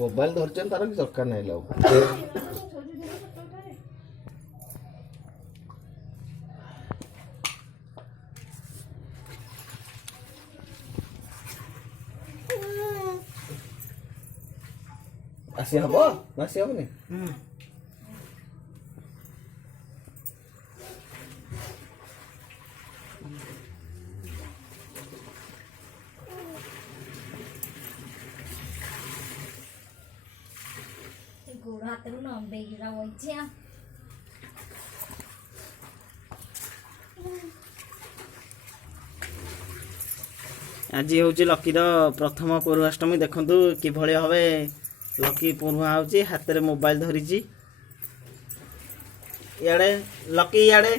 ମୋବାଇଲ ଧରିଛନ୍ତି ତାର କିଛି ଦରକାର ନାହିଁ ଆଉ। ଆସି ହବ ନା ଆସି ହବନି? ଗୋଡ଼ ହାତରୁ ଲମ୍ବେଇକିରା ବଇଛି ଆଉ। ଆଜି ହେଉଛି ଲକିର ପ୍ରଥମ ପୋରୁହାଷ୍ଟମୀ। ଦେଖନ୍ତୁ କିଭଳି ଭାବେ ଲକି ପୋରୁହା ହେଉଛି, ହାତରେ ମୋବାଇଲ ଧରିଛି। ଇଆଡ଼େ ଲକି ଇଆଡ଼େ,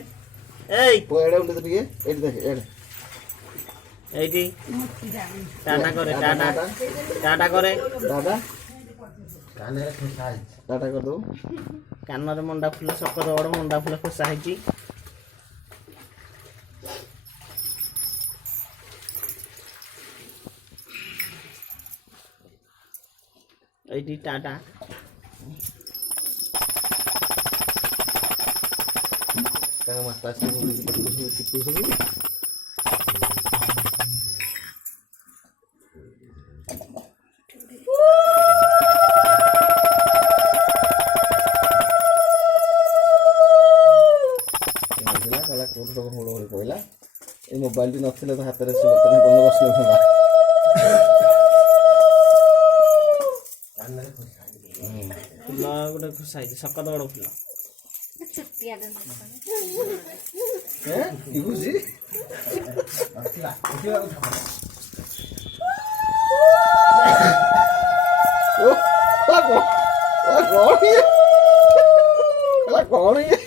ଏଇ ଏଇଟା ଉଠେ ଟିକେ, ଏଇଠି ଦେଖେ ଏଇଟା ଏଇଠି ଟାଟା କରେ, ଟାଟା ଟାଟା କରେ, ଦାଦା ଟାଟା କରିଦେବୁ। କାନରେ ମଣ୍ଡା ଫୁଲ, ସକର ବଡ଼ ମଣ୍ଡା ଫୁଲ ଖୋସା ହେଇଛି। ଏଇଠି ଟାଟା। ତାଙ୍କ ମାତା ଶିଖୁଛନ୍ତି। କୋଉଠୁ ହୁଳ ହୋଇ ପଇଲା। ଏଇ ମୋବାଇଲଟି ନଥିଲେ ତ ହାତରେ ସେ ବର୍ତ୍ତମାନ ବନ୍ଦ ବସିଲେ ଭଲ। ଫୁଲ ଗୋଟେ ଖୋସା ହେଇଛି, ସକତ ବଡ଼ ଫୁଲ। କି ଖୁସି କଣ ଇଏ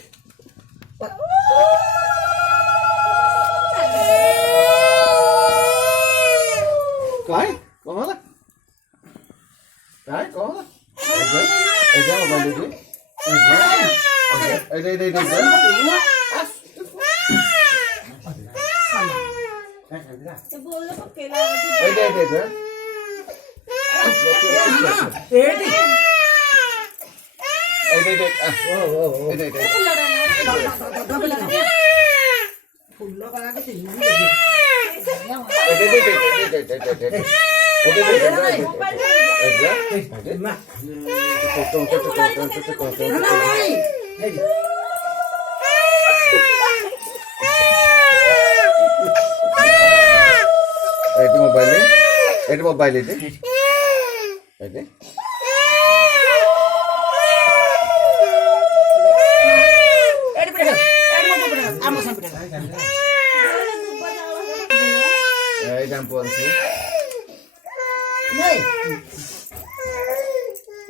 କାଇଁ କଣ ହେଲା? କାଇଁ କଣ ହେଲା? ଏଇଟା ମୋବାଇଲ ଦେଇଛି। मोबाइल मोबाइल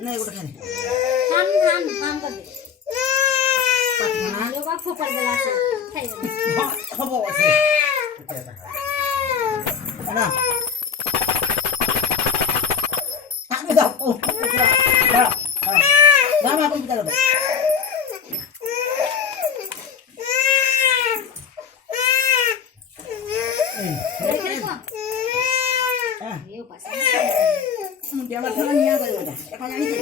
नहीं गोटे हम कर दे जो का फोपड़ गला से खाई हबो আছে না আমি দাও ও না না কোন বিটা দাও ये पास मुंडिया माथला निया गयो এটা এখন জানি